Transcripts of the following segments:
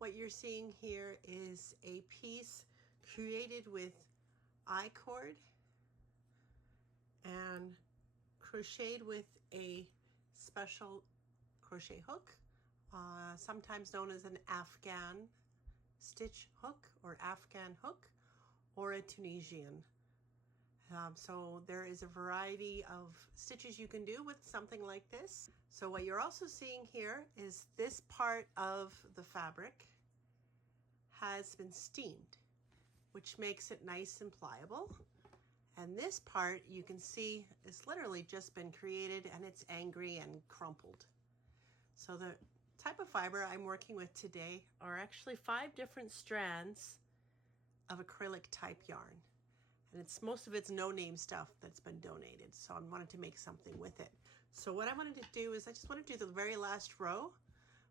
What you're seeing here is a piece created with Icord and crocheted with a special crochet hook, sometimes known as an Afghan stitch hook or Afghan hook, or a Tunisian. So there is a variety of stitches you can do with something like this. So what you're also seeing here is this part of the fabric has been steamed, which makes it nice and pliable. And this part you can see is literally just been created and it's angry and crumpled. So the type of fiber I'm working with today are actually 5 different strands of acrylic type yarn. And most of it's no-name stuff that's been donated. So I wanted to make something with it. So what I wanted to do is I just want to do the very last row,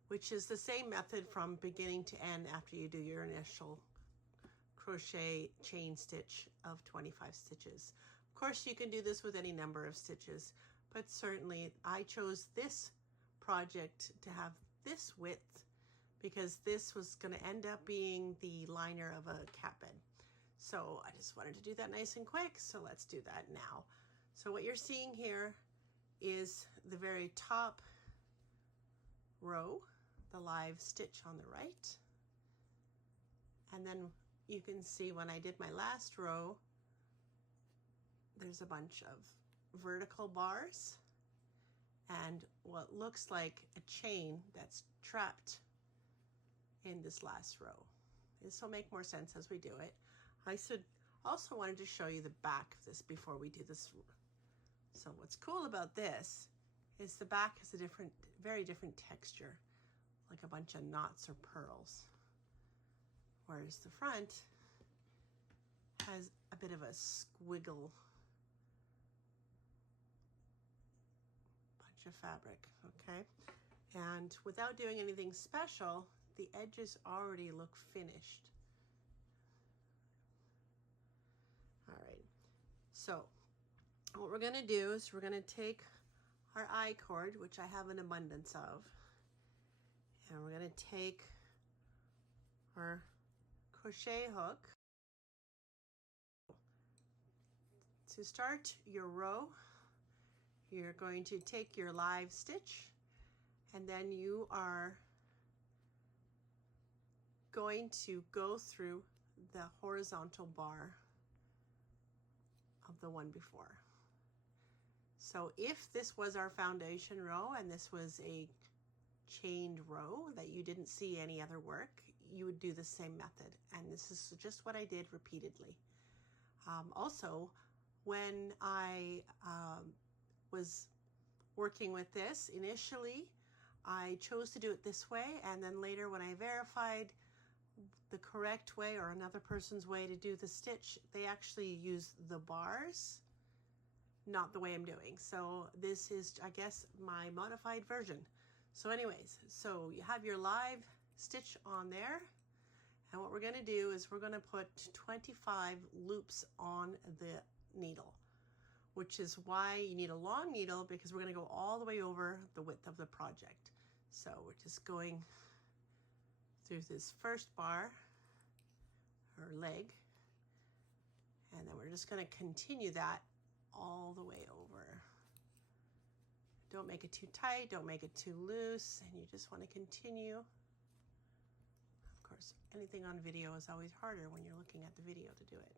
which is the same method from beginning to end after you do your initial crochet chain stitch of 25 stitches. Of course, you can do this with any number of stitches, but certainly I chose this project to have this width because this was going to end up being the liner of a cat bed. So I just wanted to do that nice and quick, so let's do that now. So what you're seeing here is the very top row, the live stitch on the right. And then you can see when I did my last row, there's a bunch of vertical bars and what looks like a chain that's trapped in this last row. This will make more sense as we do it. I also wanted to show you the back of this before we do this. So what's cool about this is the back has a very different texture, like a bunch of knots or pearls. Whereas the front has a bit of a squiggle bunch of fabric, okay? And without doing anything special, the edges already look finished. All right, so what we're gonna do is we're gonna take our I-cord, which I have an abundance of, and we're gonna take our crochet hook. To start your row, you're going to take your live stitch, and then you are going to go through the horizontal bar of the one before. So if this was our foundation row and this was a chained row that you didn't see any other work, you would do the same method. And this is just what I did repeatedly. Also, when I was working with this initially, I chose to do it this way, and then later when I verified the correct way or another person's way to do the stitch, they actually use the bars, not the way I'm doing. So this is, I guess, my modified version. So anyways, so you have your live stitch on there, and what we're going to do is we're going to put 25 loops on the needle, which is why you need a long needle, because we're going to go all the way over the width of the project. So we're just going through this first bar or leg, and then we're just going to continue that all the way over. Don't make it too tight, don't make it too loose, and you just want to continue. Of course, anything on video is always harder when you're looking at the video to do it.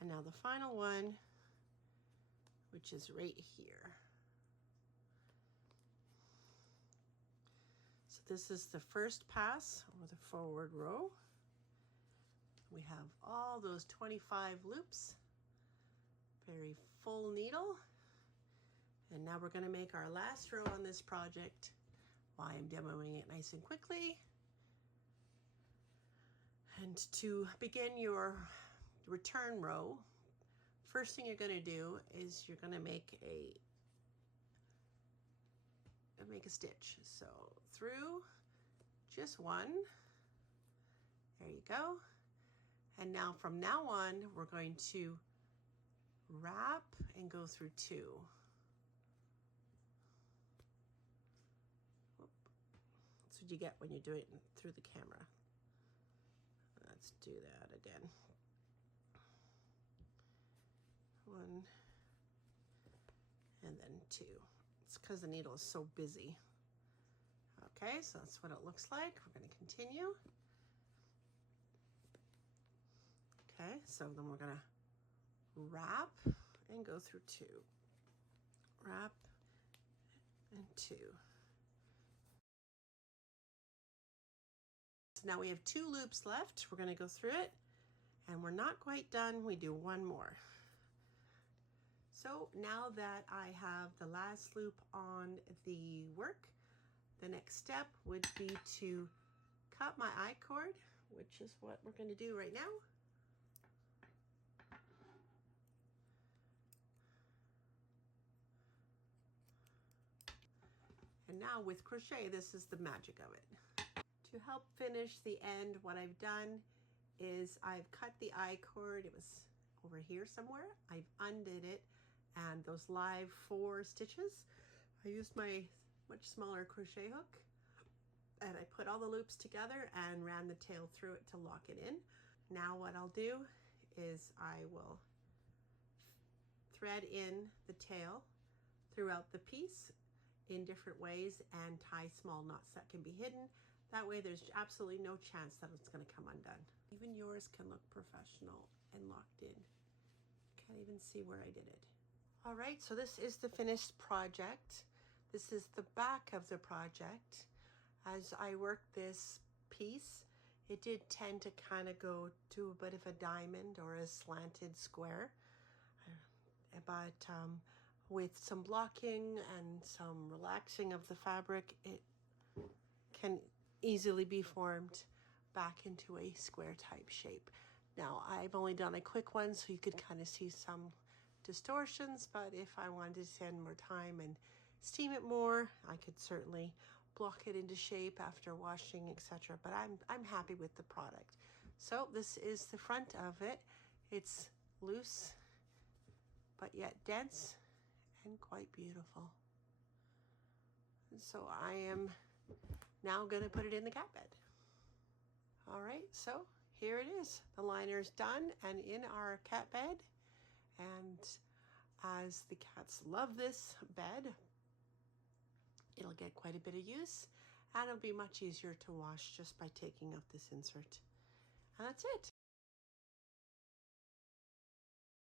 And now the final one, which is right here. So this is the first pass or the forward row. We have all those 25 loops, very full needle. And now we're going to make our last row on this project while I'm demoing it nice and quickly. And to begin your return row, first thing you're going to do is you're going to make a stitch. So through just one, there you go. And now from now on, we're going to wrap and go through 2. what you get when you do it through the camera. Let's do that again. 1 and then 2. It's because the needle is so busy. Okay, so that's what it looks like. We're going to continue. Okay, so then we're going to wrap and go through 2. Wrap and 2. So now we have 2 loops left. We're going to go through it, and we're not quite done. We do 1 more. So now that I have the last loop on the work, the next step would be to cut my I-cord, which is what we're going to do right now. And now with crochet, this is the magic of it. To help finish the end, what I've done is I've cut the I-cord. It was over here somewhere. I've undid it, and those live 4 stitches, I used my much smaller crochet hook, and I put all the loops together and ran the tail through it to lock it in. Now what I'll do is I will thread in the tail throughout the piece in different ways and tie small knots that can be hidden. That way there's absolutely no chance that it's going to come undone. Even yours can look professional and locked in. Can't even see where I did it. All right, so this is the finished project. This is the back of the project. As I worked this piece, it did tend to kind of go to a bit of a diamond or a slanted square. But with some blocking and some relaxing of the fabric, it can easily be formed back into a square type shape. Now, I've only done a quick one, so you could kind of see some distortions, but if I wanted to spend more time and steam it more, I could certainly block it into shape after washing, etc. But I'm happy with the product. So this is the front of it. It's loose, but yet dense and quite beautiful. And so I am now going to put it in the cat bed. All right, so here it is. The liner's done and in our cat bed. And as the cats love this bed, it'll get quite a bit of use, and it'll be much easier to wash just by taking out this insert. And that's it.